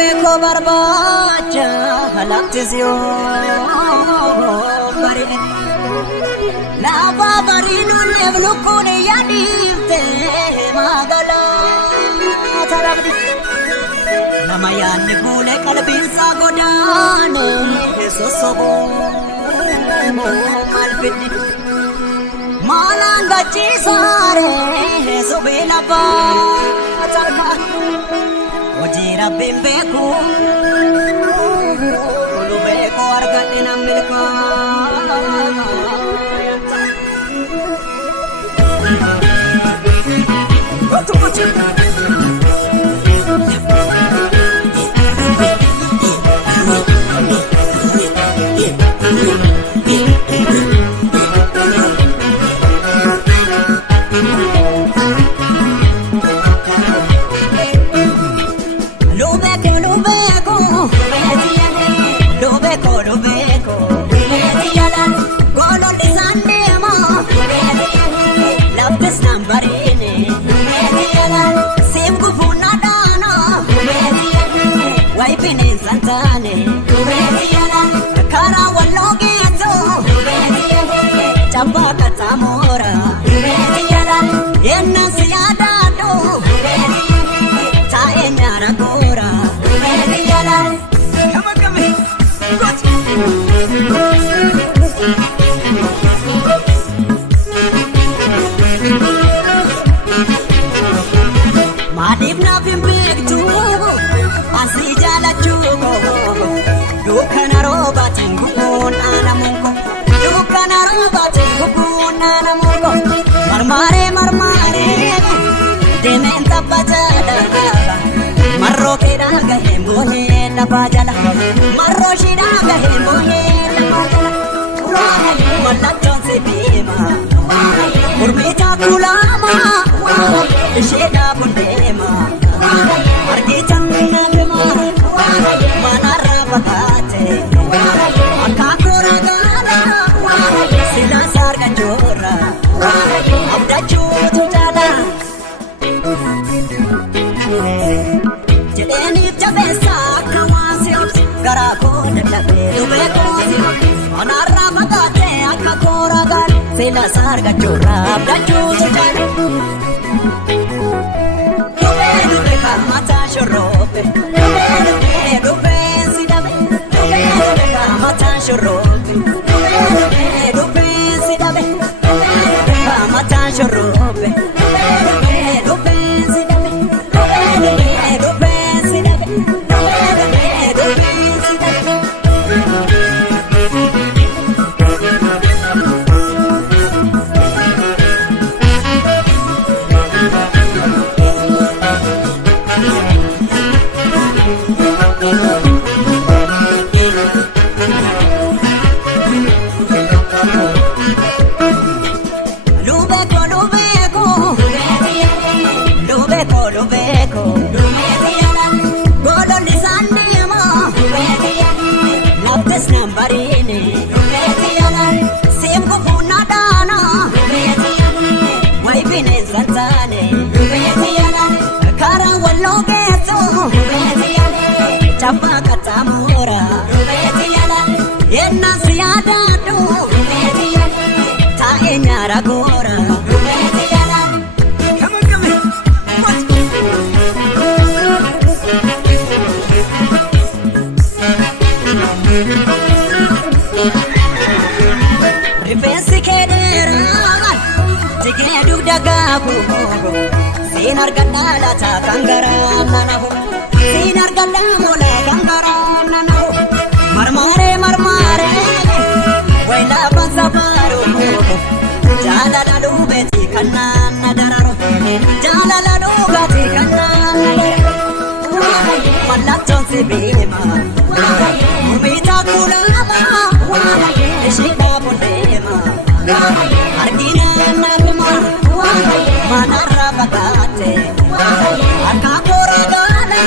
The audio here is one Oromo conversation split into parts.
beko barbacha halaptizio bari lava barinu levlukune yadite magala tarabdi namayan gule kalbinsa godane sosobo malbidi malanga chisare sobela ba tarka wajira bembeku lubeko argadina milka marro keda gahe mohe na bajala marro shida gahe mohe na bajala wala chonse bima urmita kulama sheda bundema arge channa bima manara batate akakura gana sida sarga chora abda chutu jala Jeni jabesa kawasi garako dalabe dubeko anara magate akakora gal sila sarga chora abdachu sujane dube kamata shorope dube sidabe dube kamata shorope dube sidabe kamata shorope Sinar gandala ta kangara nanahu sinar gandala kangara nanahu marmare waila basabaru jala lalu beti kanana dararo jala lalu beti kanana malachon se bema umita kulama shika bondema argina narma manara bagate akakora gana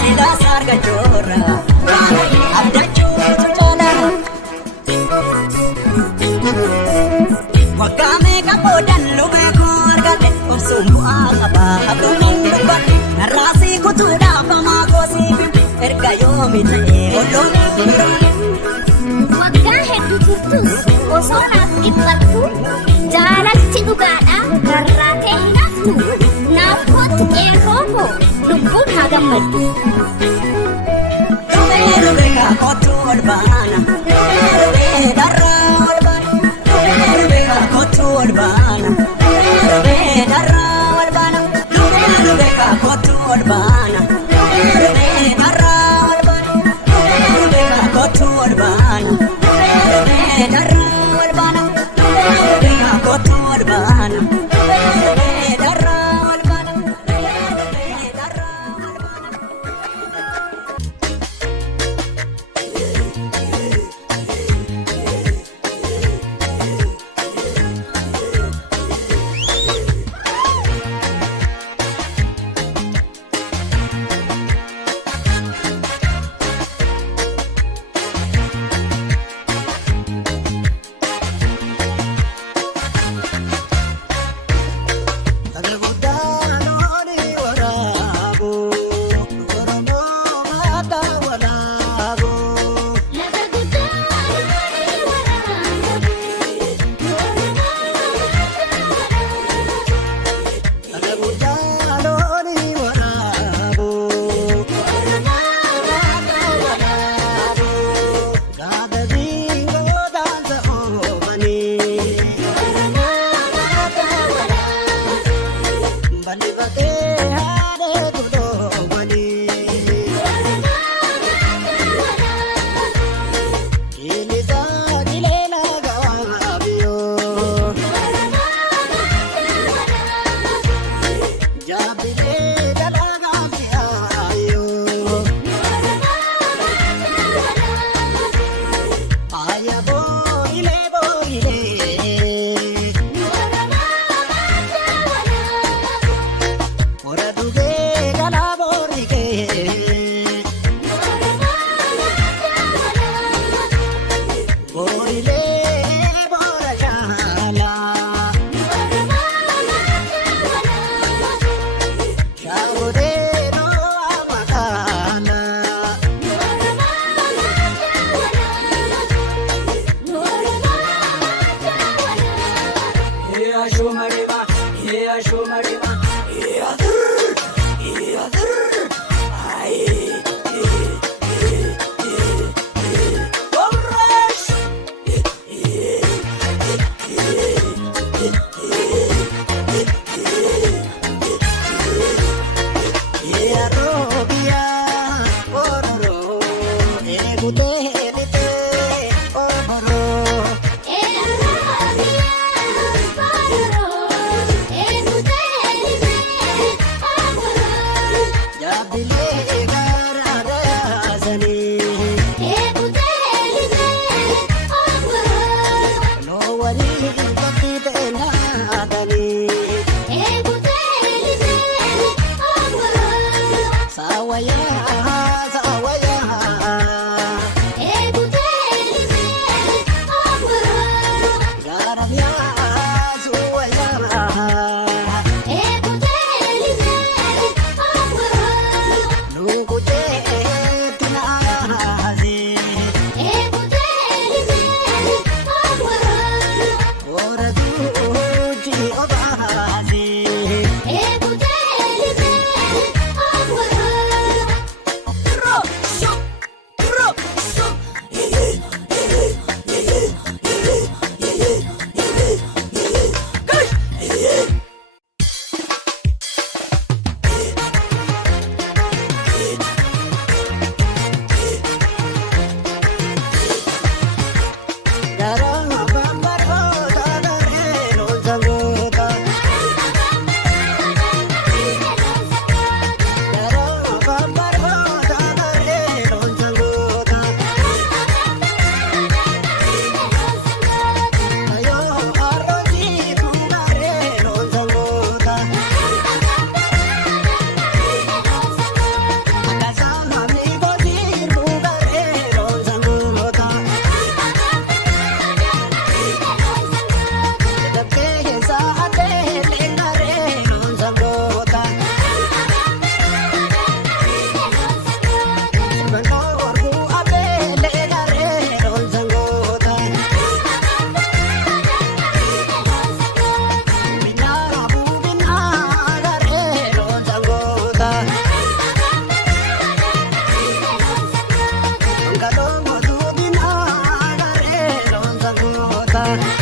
sila sarga chora abdachu chala wakame kapodan lube korgate sumbu akaba abdunan dubat narasi kutuda pama kosi yoomii ta'ee oddoon waggaa hedduu turtus osoo naaf dhiphattu jaalatti dhugaadhaa garraa ta'e hinaaftu naaf kootu qeerroo koo lubbuun haa gammaddu. Lubee kaa kootu ol baana lubee darraa ol baana lubee kaa kootu ol baana lubee darraa ol baana lubee kaa kootu ol baana lubee darraa ol baana lubee kaa kootu ol baana lubee darraa ol baana lubee kaa kootu ol baana lubee darraa ol baana lubee darraa ol baana. baana.